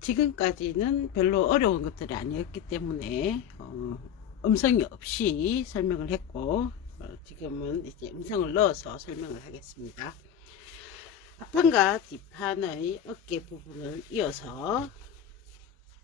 지금까지는 별로 어려운 것들이 아니었기 때문에 음성이 없이 설명을 했고, 지금은 이제 음성을 넣어서 설명을 하겠습니다. 앞판과 뒷판의 어깨 부분을 이어서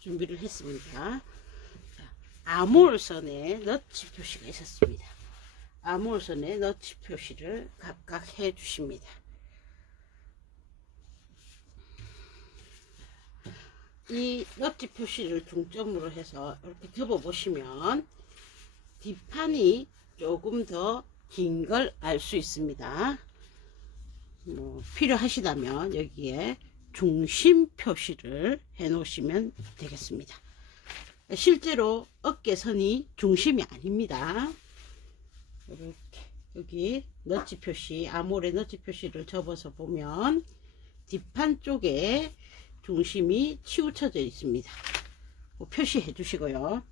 준비를 했습니다. 아몰선에 너치 표시가 있었습니다. 아몰선에 너치 표시를 각각 해 주십니다. 이 너치 표시를 중점으로 해서 이렇게 접어 보시면 뒷판이 조금 더 긴 걸 알 수 있습니다. 필요하시다면 여기에 중심 표시를 해 놓으시면 되겠습니다. 실제로 어깨선이 중심이 아닙니다. 이렇게 여기 너치 표시, 아몰의 너치 표시를 접어서 보면 뒷판 쪽에 중심이 치우쳐져 있습니다. 표시해 주시고요.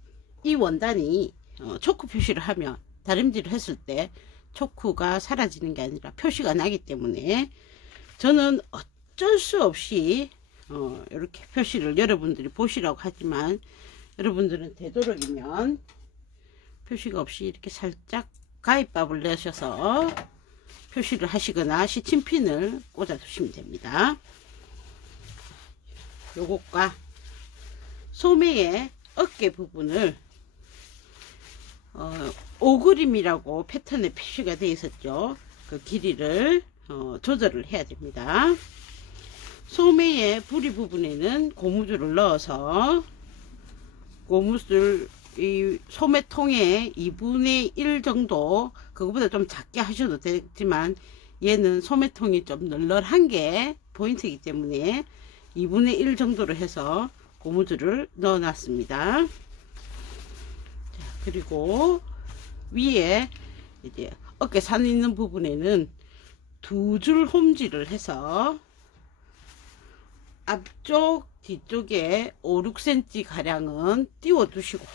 이 원단이 초크 표시를 하면, 다림질을 했을 때 초크가 사라지는 게 아니라 표시가 나기 때문에 저는 어쩔 수 없이 이렇게 표시를 여러분들이 보시라고 하지만, 여러분들은 되도록이면 표시가 없이 이렇게 살짝 가위밥을 내셔서 표시를 하시거나 시침핀을 꽂아 두시면 됩니다. 요것과 소매의 어깨 부분을 오그림이라고 패턴에 표시가 되어 있었죠. 그 길이를 조절을 해야 됩니다. 소매의 부리 부분에는 고무줄을 넣어서 고무줄 이 소매통의 2분의 1 정도, 그거보다 좀 작게 하셔도 되지만 얘는 소매통이 좀 널널한 게 포인트이기 때문에 2분의 1 정도로 해서 고무줄을 넣어 놨습니다. 그리고 위에 이제 어깨선 있는 부분에는 2줄 홈질을 해서 앞쪽 뒤쪽에 5, 6cm 가량은 띄워 두시고,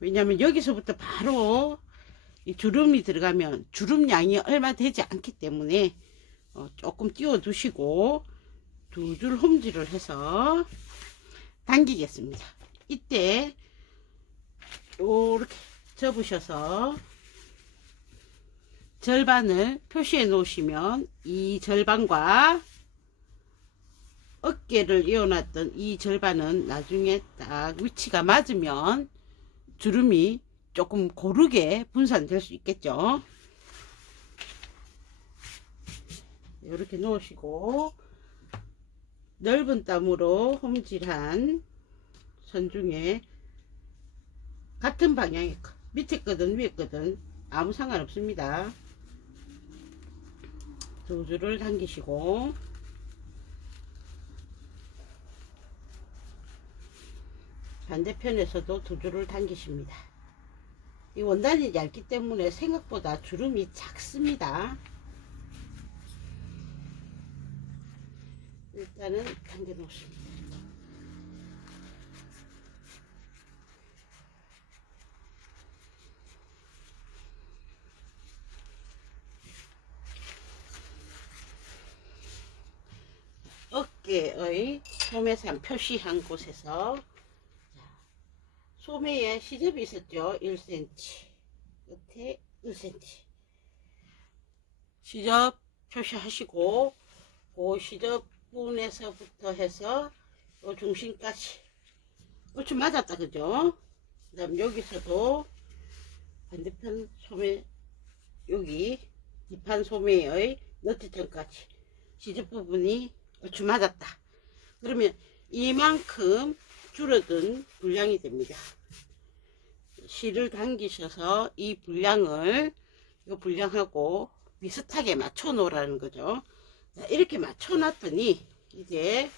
왜냐면 여기서부터 바로 이 주름이 들어가면 주름 양이 얼마 되지 않기 때문에 조금 띄워 두시고 2줄 홈질을 해서 당기겠습니다. 이때 이렇게 접으셔서 절반을 표시해 놓으시면 이 절반과 어깨를 이어놨던 이 절반은 나중에 딱 위치가 맞으면 주름이 조금 고르게 분산될 수 있겠죠. 이렇게 놓으시고 넓은 땀으로 홈질한 선 중에 같은 방향의 밑에 거든 위에 거든 아무 상관없습니다. 2줄을 당기시고 반대편에서도 2줄을 당기십니다. 이 원단이 얇기 때문에 생각보다 주름이 작습니다. 일단은 당겨 놓습니다. 어깨의 소매상 표시한 곳에서 소매에 시접이 있었죠. 1cm 끝에 1cm 시접 표시하시고, 그 시접 부분에서부터 해서 요 중심까지 얼추 맞았다, 그죠? 그 다음 여기서도 반대편 소매, 여기 뒷판 소매의 너트점까지 시접 부분이 얼추 맞았다. 그러면 이만큼 줄어든 분량이 됩니다. 실을 당기셔서 이 분량을, 이 분량하고 비슷하게 맞춰 놓으라는 거죠. 자, 이렇게 맞춰 놨더니 이제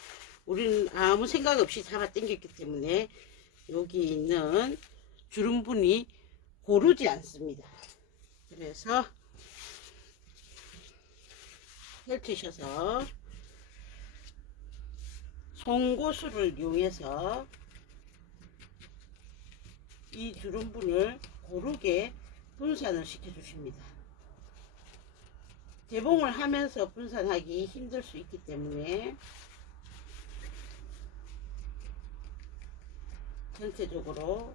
우리는 아무 생각 없이 잡아 당겼기 때문에 여기 있는 주름분이 고르지 않습니다. 그래서 펼치셔서 송곳수를 이용해서 이 주름분을 고르게 분산을 시켜 주십니다. 개봉을 하면서 분산하기 힘들 수 있기 때문에 전체적으로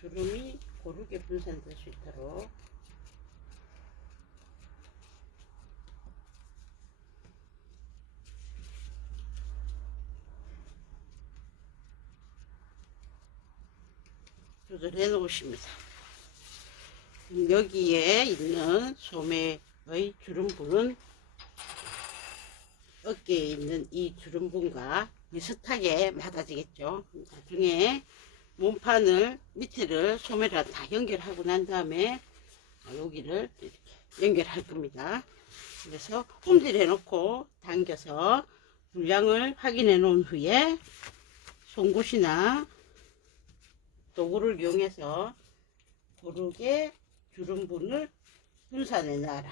주름이 고르게 분산될 수 있도록 조절해 놓으십니다. 여기에 있는 소매의 주름분은 어깨에 있는 이 주름분과 비슷하게 맞아지겠죠. 나중에 몸판을 밑에를 소매랑 다 연결하고 난 다음에 여기를 이렇게 연결할 겁니다. 그래서 홈질해 놓고 당겨서 분량을 확인해 놓은 후에 송곳이나 도구를 이용해서 고르게 주름분을 분산해 놔라.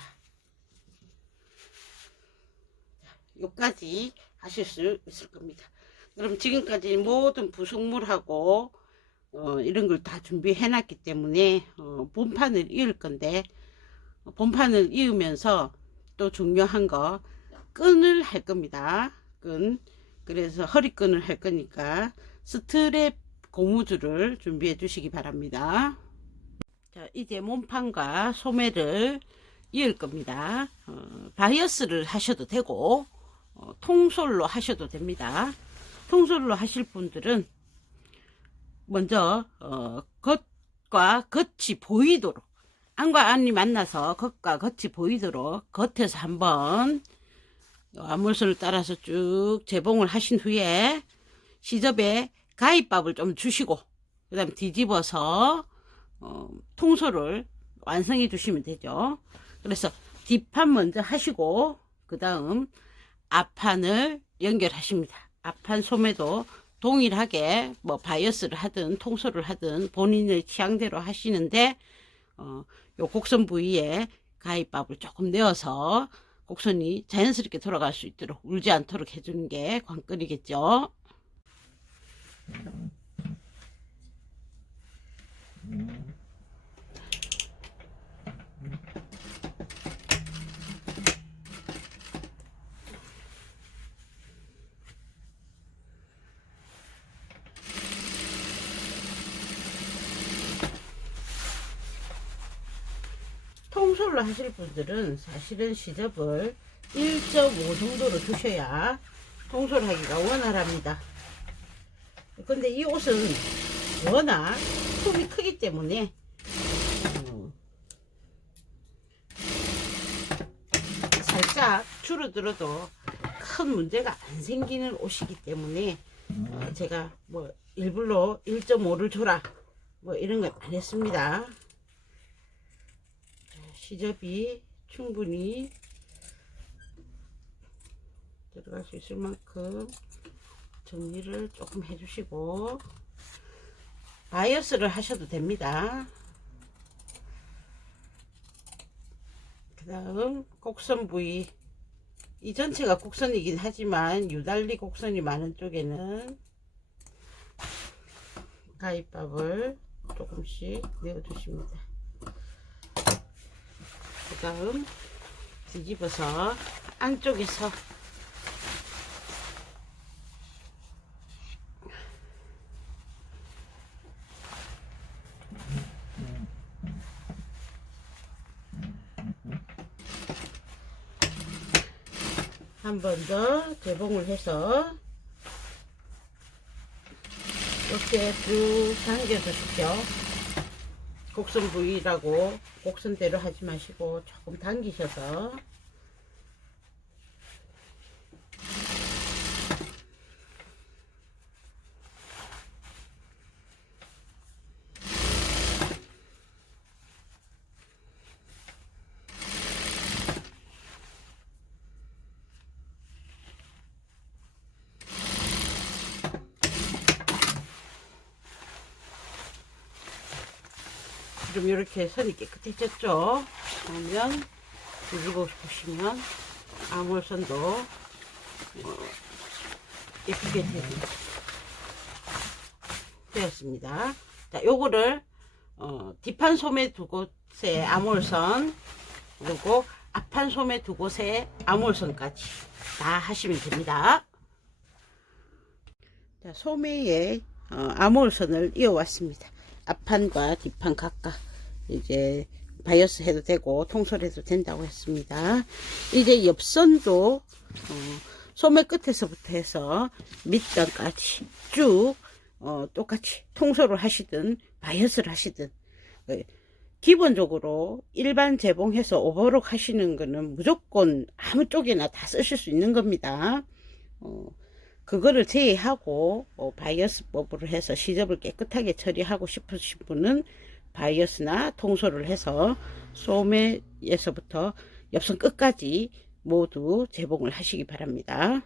여기까지 하실 수 있을 겁니다. 그럼 지금까지 모든 부속물하고 이런 걸 다 준비해 놨기 때문에 본판을 이을 건데, 본판을 이으면서 또 중요한 거 끈을 할 겁니다. 끈. 그래서 허리끈을 할 거니까 스트랩 고무줄을 준비해 주시기 바랍니다. 자, 이제 몸판과 소매를 이을 겁니다. 바이어스를 하셔도 되고 통솔로 하셔도 됩니다. 통솔로 하실 분들은 먼저 겉과 겉이 보이도록, 안과 안이 만나서 겉과 겉이 보이도록 겉에서 한번 암홀선을 따라서 쭉 재봉을 하신 후에 시접에 가위밥을 좀 주시고 그 다음 뒤집어서 통솔을 완성해 주시면 되죠. 그래서 뒷판 먼저 하시고 그 다음 앞판을 연결하십니다. 앞판 소매도 동일하게 뭐 바이어스를 하든 통솔을 하든 본인의 취향대로 하시는데 요 곡선 부위에 가위밥을 조금 내어서 곡선이 자연스럽게 돌아갈 수 있도록 울지 않도록 해주는 게 관건이겠죠. 통솔로 하실 분들은 사실은 시접을 1.5 정도로 두셔야 통솔하기가 원활합니다. 근데 이 옷은 워낙 품이 크기 때문에 살짝 줄어들어도 큰 문제가 안 생기는 옷이기 때문에 제가 뭐 일부러 1.5를 줘라 뭐 이런 건 안 했습니다. 시접이 충분히 들어갈 수 있을 만큼 정리를 조금 해주시고 바이어스를 하셔도 됩니다. 그 다음 곡선 부위, 이 전체가 곡선이긴 하지만 유달리 곡선이 많은 쪽에는 가위밥을 조금씩 내어 주십니다. 그 다음 뒤집어서 안쪽에서 한 번 더 재봉을 해서 이렇게 쭉 당겨 주십시오. 곡선 부위라고 곡선대로 하지 마시고 조금 당기셔서 그럼 이렇게 선이 깨끗해졌죠. 그러면 뒤집어 보시면 암홀선도 예쁘게 되었습니다. 자, 요거를 뒷판 소매 두 곳에 암홀선 그리고 앞판 소매 두 곳에 암홀선까지 다 하시면 됩니다. 자, 소매에 암홀선을 이어왔습니다. 앞판과 뒷판 각각 이제 바이어스 해도 되고 통솔 해도 된다고 했습니다. 이제 옆선도 소매 끝에서부터 해서 밑단까지 쭉 똑같이 통솔을 하시든 바이어스를 하시든 기본적으로 일반 재봉해서 오버록 하시는 거는 무조건 아무 쪽에나 다 쓰실 수 있는 겁니다. 그거를 제외하고 바이어스법으로 해서 시접을 깨끗하게 처리하고 싶으신 분은 바이어스나 통솔을 해서 소매에서부터 옆선 끝까지 모두 재봉을 하시기 바랍니다.